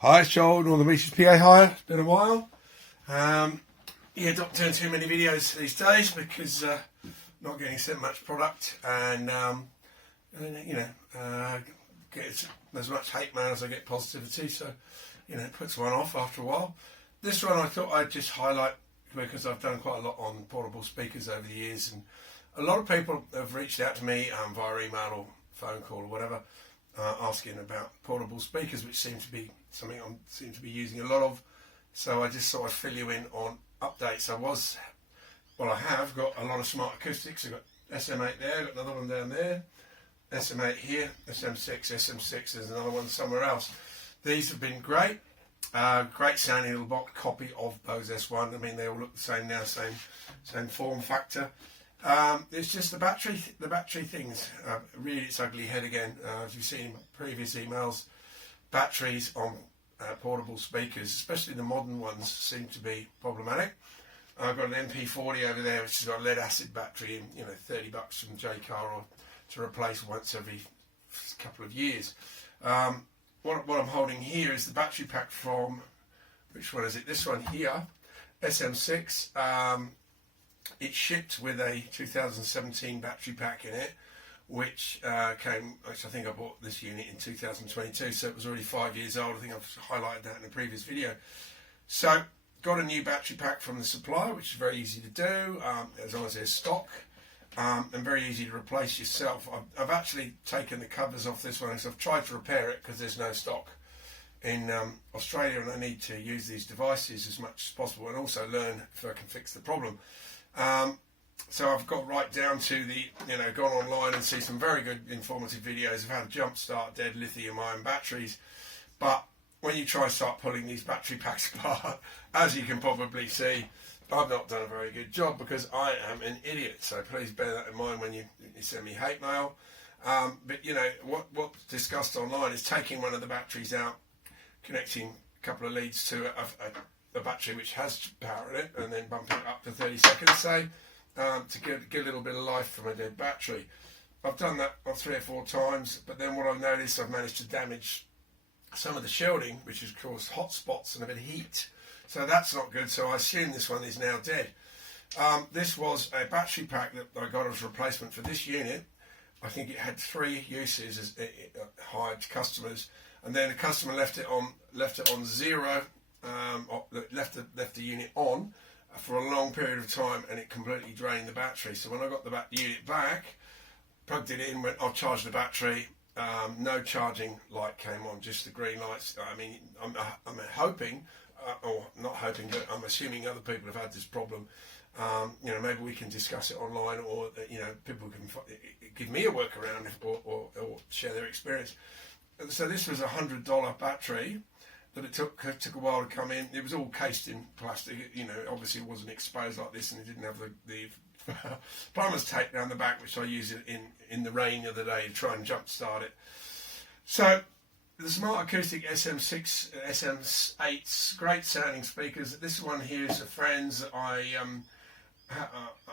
Hi, it's Joel, Northern Beaches PA Hire. It's been a while. Yeah, not doing too many videos these days because not getting so much product and get as much hate mail as I get positivity. So, it puts one off after a while. This one I thought I'd just highlight because I've done quite a lot on portable speakers over the years, and a lot of people have reached out to me via email or phone call or whatever, asking about portable speakers, which seem to be something I be using a lot of. So I just thought I'd fill you in on updates. I have got a lot of smart acoustics. I've got SM8 there, got another one down there, SM8 here, SM6, there's another one somewhere else. These have been great. Great sounding little box copy of Bose S1. I mean, they all look the same now, same form factor. It's just the battery things. Really, its ugly head again. As you've seen in previous emails, batteries on portable speakers, especially the modern ones, seem to be problematic. I've got an MP40 over there, which has got a lead acid battery, and $30 from JCar or to replace once every couple of years. What I'm holding here is the battery pack from, which one is it? This one here, SM6. It shipped with a 2017 battery pack in it, which I think I bought this unit in 2022, so it was already 5 years old. I think I've highlighted that in a previous video. So, got a new battery pack from the supplier, which is very easy to do, as long as there's stock, and very easy to replace yourself. I've actually taken the covers off this one, so I've tried to repair it because there's no stock in Australia, and I need to use these devices as much as possible and also learn if I can fix the problem. So I've got right down to gone online and see some very good informative videos of how to jump start dead lithium ion batteries. But when you try to start pulling these battery packs apart, as you can probably see, I've not done a very good job because I am an idiot. So please bear that in mind when you send me hate mail. But what's discussed online is taking one of the batteries out, connecting a couple of leads to a battery which has power in it, and then bumping it up for 30 seconds, say, to give a little bit of life from a dead battery. I've done that 3 or 4 times, but then what I've noticed, I've managed to damage some of the shielding, which has caused hot spots and a bit of heat. So that's not good, so I assume this one is now dead. This was a battery pack that I got as a replacement for this unit. I think it had 3 uses as hired to customers, and then the customer left it on zero, left the unit on for a long period of time, and it completely drained the battery. So when I got the unit back, plugged it in, I'll charge the battery. No charging light came on, just the green lights. I mean, I'm hoping, or not hoping, but I'm assuming other people have had this problem. Maybe we can discuss it online, or people can give me a workaround or share their experience. So this was a $100 battery that it took a while to come in. It was all cased in plastic. Obviously it wasn't exposed like this, and it didn't have the plumber's tape down the back, which I used in the rain the other day to try and jump start it. So the Smart Acoustic SM6, SM8's great sounding speakers. This one here is a friend's that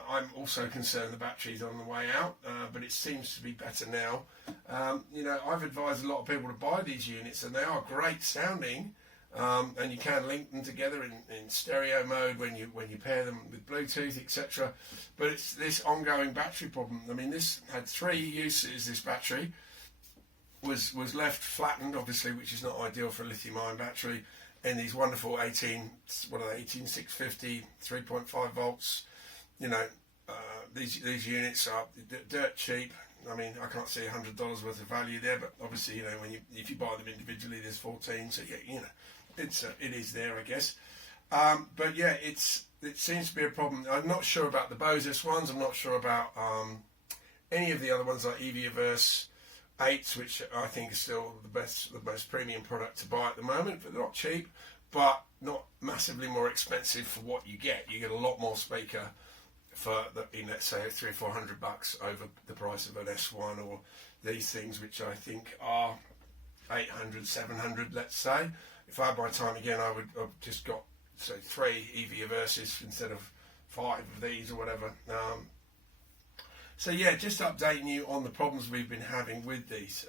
I'm also concerned the battery's on the way out, but it seems to be better now. I've advised a lot of people to buy these units, and they are great sounding, and you can link them together in stereo mode when you pair them with Bluetooth, etc. But it's this ongoing battery problem. I mean, this had 3 uses. This battery was left flattened, obviously, which is not ideal for a lithium ion battery, in these wonderful 18650 3.5 volts. These units are dirt cheap. I mean, I can't see $100 worth of value there, but obviously, if you buy them individually, there's 14. So it is there, I guess. But yeah, it seems to be a problem. I'm not sure about the Bose S1s. I'm not sure about any of the other ones like Eviaverse 8s, which I think is still the most premium product to buy at the moment. But they're not cheap, but not massively more expensive for what you get. You get a lot more speaker for let's say $300 or $400 over the price of an S1, or these things, which I think are $800, $700, let's say. If I had my time again, I would have just got 3 Eviaverses instead of 5 of these or whatever. So yeah, just updating you on the problems we've been having with these.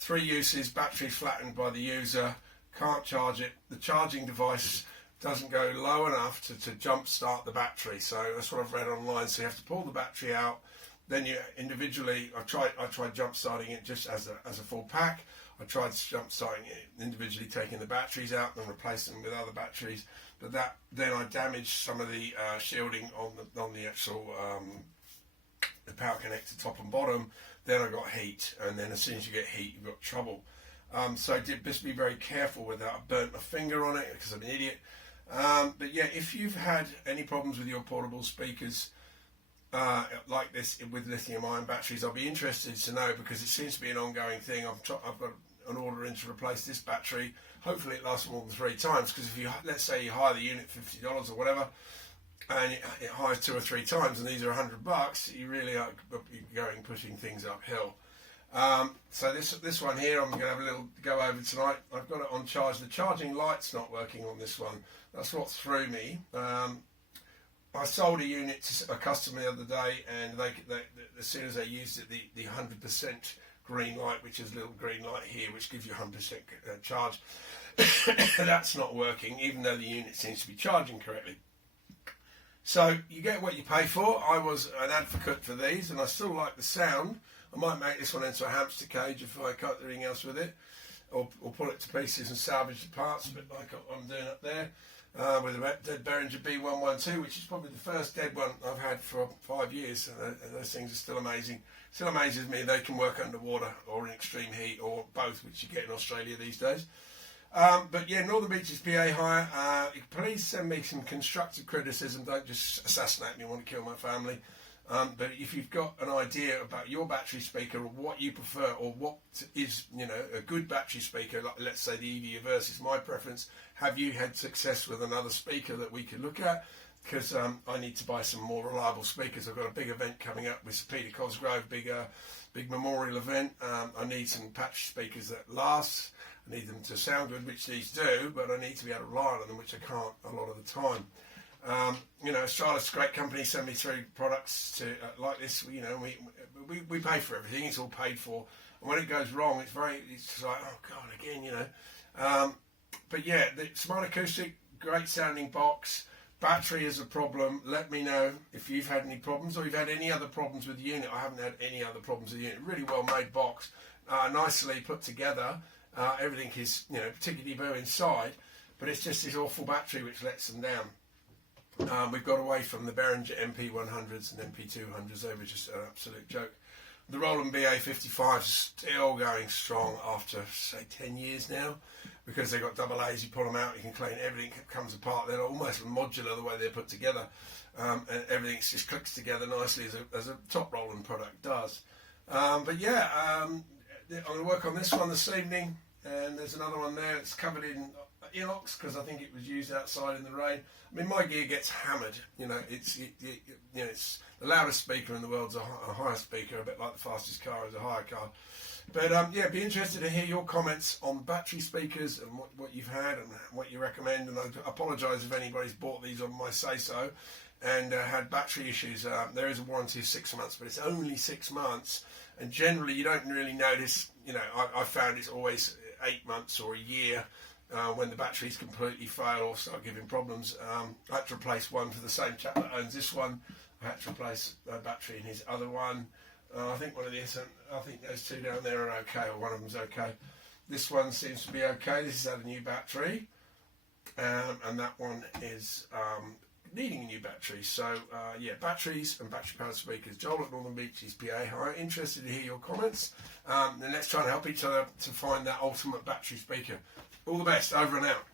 3 uses: battery flattened by the user, can't charge it. The charging device doesn't go low enough to jump start the battery. So that's what I've read online. So you have to pull the battery out. Then you individually, I tried jump starting it just as a full pack. I tried jump starting it individually, taking the batteries out and replacing them with other batteries. But then I damaged some of the shielding on the actual the power connector top and bottom. Then I got heat, and then as soon as you get heat, you've got trouble. So just be very careful with that. I burnt my finger on it because I'm an idiot. But yeah, if you've had any problems with your portable speakers like this with lithium ion batteries, I'll be interested to know, because it seems to be an ongoing thing. I've got an order in to replace this battery. Hopefully it lasts more than 3 times, because if you, let's say you hire the unit $50 or whatever, and it hires 2 or 3 times, and these are $100, you really are pushing things uphill. So this one here, I'm going to have a little go over tonight. I've got it on charge. The charging light's not working on this one. That's what threw me. I sold a unit to a customer the other day, and they as soon as they used it, the 100% green light, which is a little green light here, which gives you 100% charge, that's not working, even though the unit seems to be charging correctly. So you get what you pay for. I was an advocate for these, and I still like the sound. I might make this one into a hamster cage if I cut anything else with it, or pull it to pieces and salvage the parts, a bit like I'm doing up there with a dead Behringer B112, which is probably the first dead one I've had for 5 years. And those things are still amazing. Still amazes me they can work underwater or in extreme heat, or both, which you get in Australia these days. But yeah, Northern Beaches PA hire. Please send me some constructive criticism. Don't just assassinate me and want to kill my family. But if you've got an idea about your battery speaker, or what you prefer, or what is, a good battery speaker, like let's say the EV versus my preference, have you had success with another speaker that we could look at? Because I need to buy some more reliable speakers. I've got a big event coming up with Peter Cosgrove, big memorial event. I need some patch speakers that last. I need them to sound good, which these do, but I need to be able to rely on them, which I can't a lot of the time. Charlotte's a great company, send me through products to like this. We pay for everything; it's all paid for. And when it goes wrong, it's like, oh god, again, But yeah, the Smart Acoustic, great sounding box. Battery is a problem. Let me know if you've had any problems, or you've had any other problems with the unit. I haven't had any other problems with the unit. Really well made box, nicely put together. Everything is, particularly blue inside, but it's just this awful battery which lets them down. We've got away from the Behringer MP100s and MP200s. They were just an absolute joke. The Roland BA55 is still going strong after, say, 10 years now, because they've got double A's. You pull them out, you can clean everything, comes apart. They're almost modular the way they're put together, and everything just clicks together nicely as a top Roland product does. But yeah, I'm going to work on this one this evening, and there's another one there that's covered in inox because I think it was used outside in the rain. I mean, my gear gets hammered. It's the loudest speaker in the world's a higher speaker, a bit like the fastest car is a higher car. But yeah, be interested to hear your comments on battery speakers and what you've had and what you recommend. And I apologise if anybody's bought these on my say-so and had battery issues. There is a warranty of 6 months, but it's only 6 months. And generally, you don't really notice. I found it's always 8 months or a year. When the batteries completely fail or start giving problems. I had to replace one for the same chap that owns this one. I had to replace a battery in his other one. I think those two down there are okay, or one of them's okay. This one seems to be okay. This has had a new battery, and that one is needing a new battery. So yeah, batteries and battery powered speakers. Joel at Northern Beaches PA. Hi, interested to hear your comments. And let's try and help each other to find that ultimate battery speaker. All the best. Over and out.